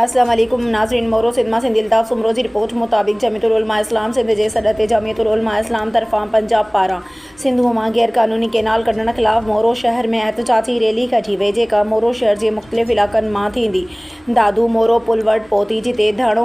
السلام علیکم ناظرین، مورو سدما سندھ الطاف سمروزی رپورٹ مطابق جمعیت العلماء اسلام سندھ جے صدر جمعیت العلماء اسلام طرفان پنجاب پارا سندھ ماں غیر قانونی کینال کڈن خلاف مورو شہر میں احتجاجی ریلی کڈھی وئی، جیکا مورو شہر جے مختلف علاقن ماں تھیندی دادو مورو پل وٹ پہتی، جتے دھرڻو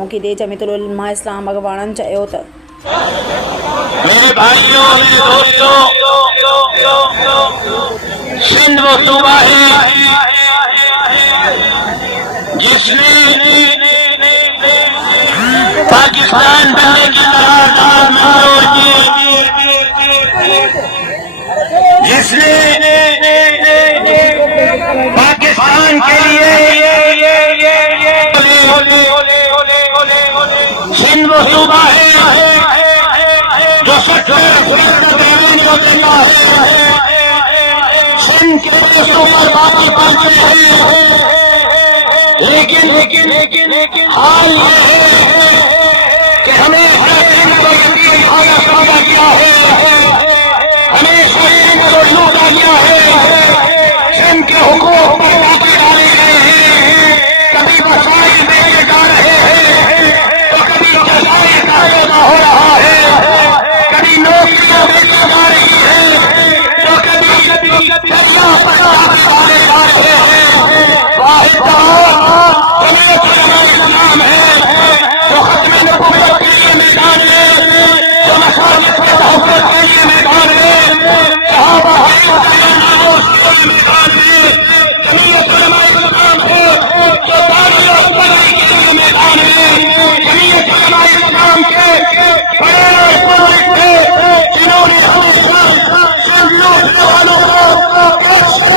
موقع تے جمعیت العلماء اسلام اڳواڻن چيو ته میرے بھائیوں، میرے دوستوں، سندھ وہ صوبہ ہے جس نے پاکستان بننے کی قرارداد منظور کی، جس نے پاکستان کے لیے سندھ وہ صوبہ ہے جو سب سے بہترین کو دیتا ہے، سندھ کے اوپر باقی باتیں ہیں، لیکن حال یہ ہے کہ ہمیشہ سندھ کو یقین کھانا پیدا کیا ہے، ہمیشہ سندھ کو لوٹا گیا ہے، سندھ کے حقوق پر باقی ڈالے گئے ہیں، کبھی مسائل بیچے جا رہے ہیں تو کبھی جزائر کا پیدا ہو رہا ہے، کبھی نوکریاں بیچی جا رہی ہیں تو کبھی پیسہ پکا ڈالے جا رہے ہیں۔ واحد جمعیت علماء اسلام ہے جو ختم نبوت کے لیے میدان ہے، جو مساجد کے تحفظ کے لیے میدان ہے، صحابہ حضرات کے ناموس کے لیے میدان ہے، جمعیت علماء اسلام ہے جو دارالحکومت کے لیے میدان ہے، جمعیت علماء اسلام کے بڑے بزرگ تھے جنہوں نے ہمیشہ سندھ لوٹنے والوں کو